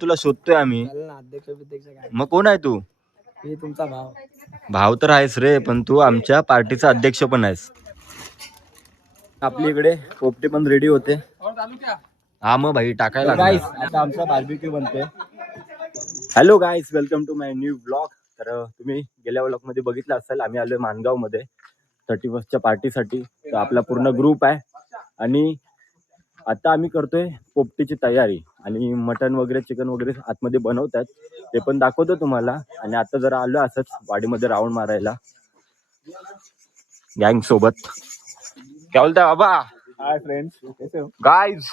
तुला शोधतोय आम्ही. मग कोण आहे तू? तुमचा भाव. भाव तर आहेस रे, पण तू आमच्या पार्टीचा अध्यक्ष पण आहेस. आपल्या इकडे पोपटे पण रेडी होते. हा मग भाई टाकायला गाईस. आता आमचा बार्बिक्यू बनतोय. Hello guys, welcome to my new blog. तर तुम्ही गेल्या ब्लॉग मध्ये बघितलं असेल, आम्ही आलोय मानगाव मध्ये 31च्या पार्टीसाठी. तर आपला पूर्ण ग्रुप आहे आणि आता आम्ही करतोय पोपटीची तयारी आणि मटन वगैरे चिकन वगैरे आतमध्ये बनवतात, ते पण दाखवतो तुम्हाला. आणि आता जरा आलो असंच वाडीमध्ये राऊंड मारायला गँग सोबत. क्या बोलताय बाबा? हाय फ्रेंड्स, कैसे हो? गाइस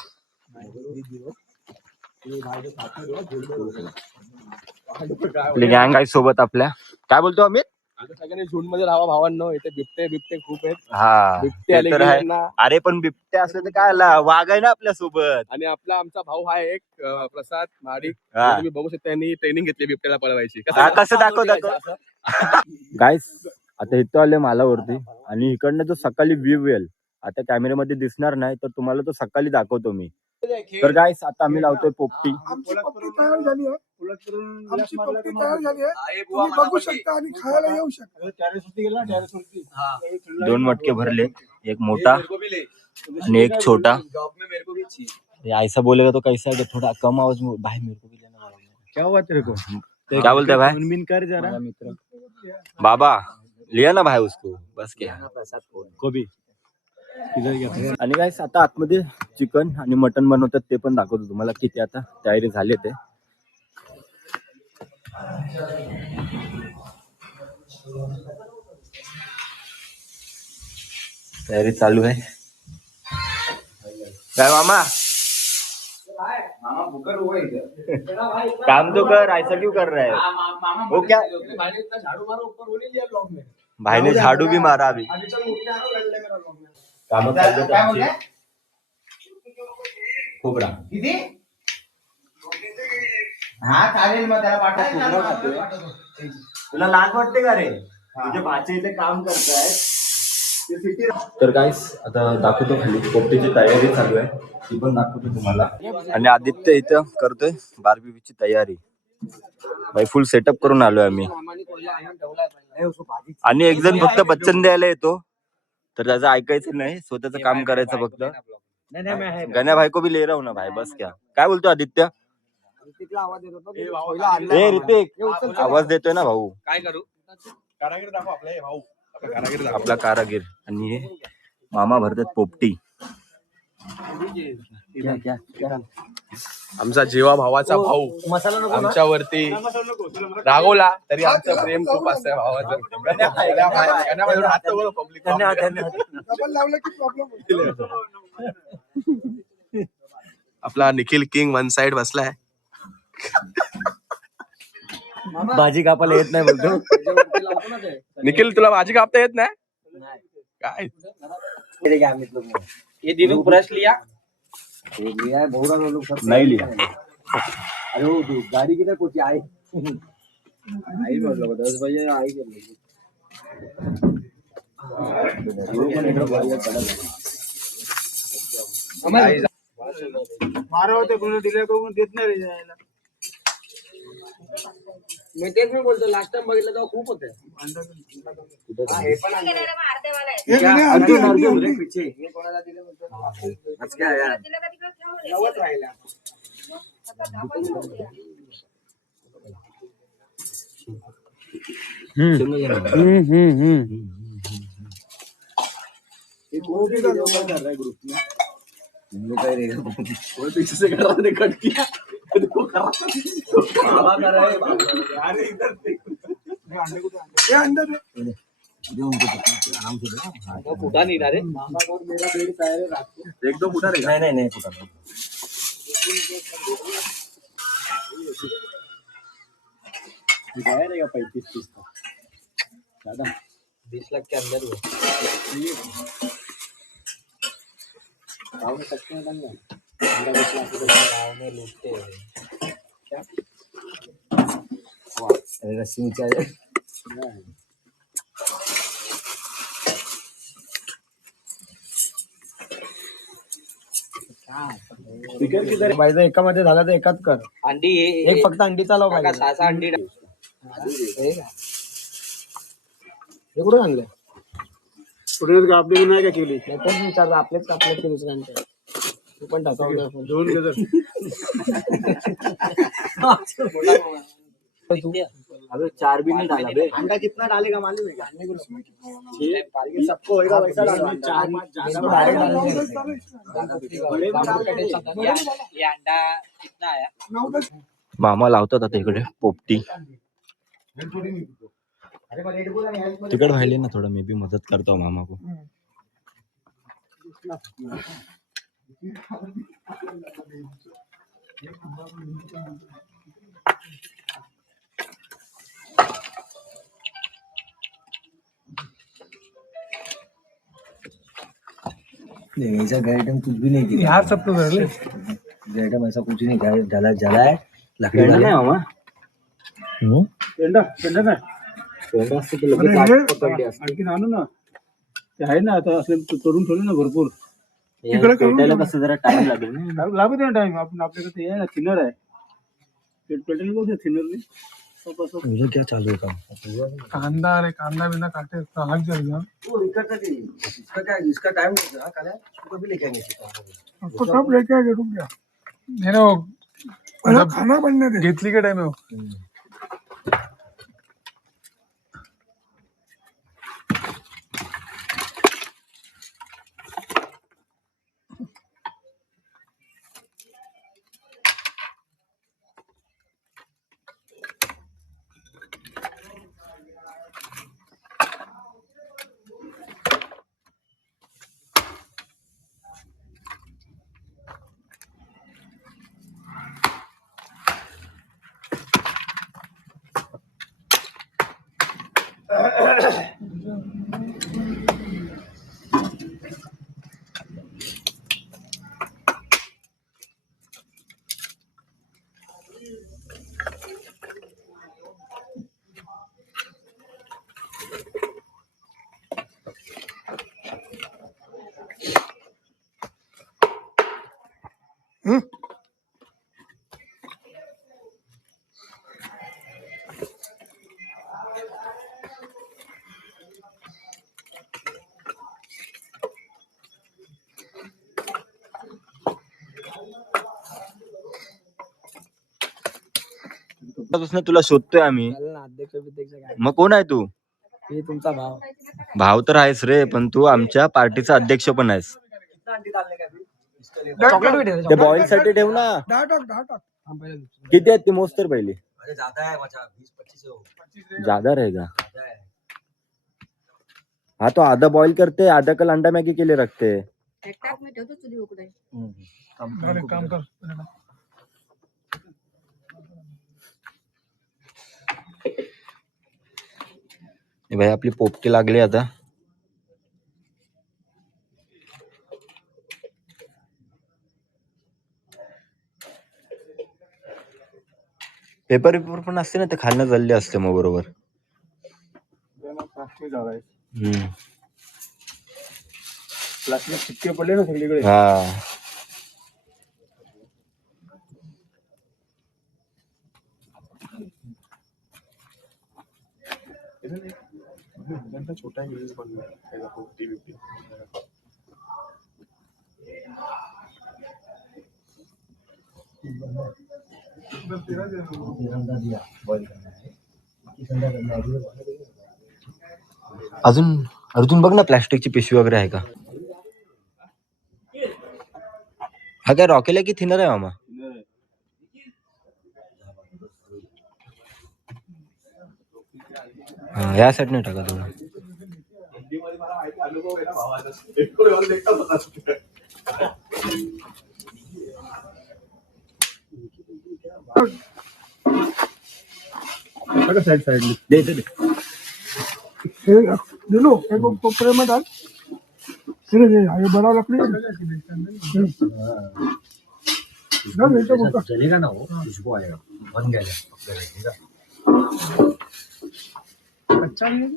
आपली गँग आहे सोबत आपल्या. काय बोलतो अमित? सगळ्यांनी झुंड मध्ये राहा भावांनो. इथे बिबटे खूप आहेत. हा बिबटे ते आले तर की आहे. यांना. अरे पण बिबट्या असले तर काय आला, वाघ आहे ना आपल्या सोबत. आणि आमचा भाऊ हा एक प्रसाद माडिक. हा. तुम्ही बघू शकता, त्यांनी ट्रेनिंग घेतली बिबट्याला पळवायची. कसं दाखव. गाईस आता इथं आले मालावरती आणि इकडनं जो सकाळी व्ह्यू येईल, आता कॅमेऱ्यामध्ये दिसणार नाही, तर तुम्हाला तो सकाळी दाखवतो मी. तर गाईस आता आम्ही लावतोय पोपटी. आमची पोपटी तयार झाली आहे. तुम्ही बघू शकता आणि खायला येऊ शकता. 2 मटके भरले, एक मोठा आणि एक छोटा. ऐसा बोलेगा तो कैसा है, थोड़ा कम आवाज में भाई मेरे को भी लेना. क्या हुआ तेरे को? क्या बोलते हैं भाई? उनबिन कर जरा मित्र. बाबा लिया ना भाई उसको, बस क्या को भी आणि गाईस आता आतमध्ये चिकन आणि मटन बनवतात, ते पण दाखवतो तुम्हाला. किती आता तयारी झाली ते. तयारी चालू आहे. काय मामा काम तो कर, ऐसा क्यों कर रहा है वो? क्या भाई ने झाड़ू भी मारा अभी. काम खोबरा हा चालेल, मग त्याला पाठव. तुला लाज वाटते का रे? तुझे भाचे इथे काम करतायत. तर गाईस आता दाखवतो खाली पोपटीची तयारी चालू आहे, ती पण दाखवतो तुम्हाला. आणि आदित्य इथं करतोय बार्बीक्यूची तयारी. भाई फुल सेटअप करून आलोय आम्ही. आणि एक जण फक्त बच्चन द्यायला येतो, तर त्याचं ऐकायचं नाही, स्वतःचं काम करायचं फक्त. गण्या भाई को भी ले रहा हूं ना भाई, बस क्या. काय बोलतो आदित्य? ए ऋतिक आवाज देतोय ना भाऊ. काय करू? कारागीर दाखव आपले भाऊ. आपला कारागीर. आणि हे मामा भरतात पोपटी. आमचा जीवा भावाचा भाऊ आमच्यावरती रागवला तरी आमचं प्रेम खूप असतं भावाचं. डबल लावलं की प्रॉब्लेम होतो. आपला निखिल किंग वन साइड बसलाय. भाजी कापायला येत नाही बोलतो. निखिल तुला भाजी कापता येत नाही काय? ये दिनू ब्रश लिया नाही लिहा. अरे वो गाड़ी किधर पहुंची? आई मतलब 10 बजे आई के मारे होते कोणी डिले करून देत नाही रे जायला. मी तेच मी बोलतो, लास्ट टाइम बघितलं तेव्हा खूप होते. पीछे से कर रहा है कट किया. फुटा नहीं रे. एक दो फुटा रहेगा. नाही फुटा. रहेगा 35-30 ज्यादा 20 लाख के अंदर ही गाँव में सकते हैं बंदा. 15-20 लाख रुपए गाँव में लूटते हैं क्या. रस्सी नीचे आ जाए. पाहिजे एकामध्ये झाला तर एकाच कर. अंडी एक फक्त अंडीचा लाव पाहिजे. 6 अंडी हे कुठे आणलं? पुढे आपली नाही का केली नाही तेच विचारलं आपलेच कापले की दुसऱ्यांचे. तू पण टाकावं दोन गजर अबे 4 भी नहीं डाला बे. अंडा कितना डालेगा मालूम है क्या? सबको होएगा वैसा डालना. 4 ये अंडा कितना आया? मामा लावतात आता इकडे पोपटी. तिकड व्हायली ना थोडं मी बी मदत करतो मामा को. ऐसा आइटम कुछ भी नहीं किया यार सब तो कर ले. आइटम ऐसा कुछ नहीं किया. जला जला है लकड़ी नाही वाला. मामा. पेंडा पेंडा नाही पेंडा असतं तर अरे लगेच हे, आग पकडली असती. आणखीन आणू ना ते आहे ना आता असले तोडून ठेवले ना भरपूर. हे इकडे करून पेटायला ठेव. कसं जरा टाइम लागेल ना. लागू दे ना टाइम. आपण आपल्याकडे ते आहे ना थिनर आहे. पेटेल बघ थिनरने. तुझं क्या चालू है काम? कांदा अरे कांदा बिना काटे आग जल गया. इसका टाइम होता काला उसको भी लेके आएंगे. तो सब लेके आए रुक गया. नहीं ना पहला खाना बनने दे. घेतली का टाइम है वो. पासून तुला शोधतोय आम्ही. अध्यक्ष बिध्यक्ष काय? मग कोण आहे तू? हे तुमचा भाव. भाव तर आहेस रे पण तू आमच्या पार्टीचा अध्यक्ष पण आहेस. चॉकलेट भेटेल. ते बॉईल साठी ठेव ना. 10 टाक. किती आहेत ते मोज तर पहिले. ज्यादा रहेगा. हाँ तो आधा बॉईल करते आधा कल अंडा मैगी के लिए रखते. में ठेवतो चुली उकडे. काम कर. भाई आपली पोपटी लागली आता. पेपर पण असते ना ते खालनं जल्ले असते मग बरोबर. प्लास्टिक चिपके पडले ना सगळीकडे. हा छोटा यूज बनला अजून अर्जुन बघ ना प्लास्टिकची पिशवी वगैरे आहे का. हा काय रॉकेल आहे की थिनर आहे मामा. हा या साईडने टाका थोडं. साइड साइड दे दे दिलो एक कोपरे में डाल. फिर ये बड़ा लकड़ी चलेगा ना वो खुशबू आएगा. बन गया आपल्याला. कच्चा नहीं है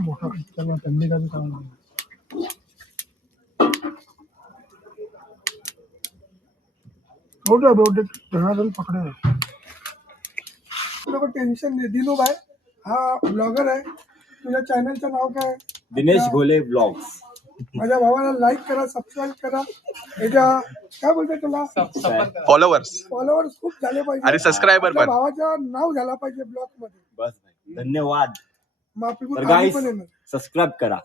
मोटा चलना ठंडी का भी काम. बहुते धनाधन पकडे तुला टेन्शन नाही. दिनू भाई हा ब्लॉगर आहे. तुझ्या चॅनलचं नाव काय? दिनेश घोले ब्लॉग्स. माझ्या भावाला लाईक करा, सबस्क्राईब करा. याच्या काय बोलतात त्याला फॉलोअर्स फॉलोअर्स खूप झाले पाहिजे आणि सबस्क्रायबर आपल्या पण. भावाचं नाव झाला पाहिजे ब्लॉग मध्ये. बस धन्यवाद. मग आपली तर गाडी गाईस पण येणार. सबस्क्राईब करा.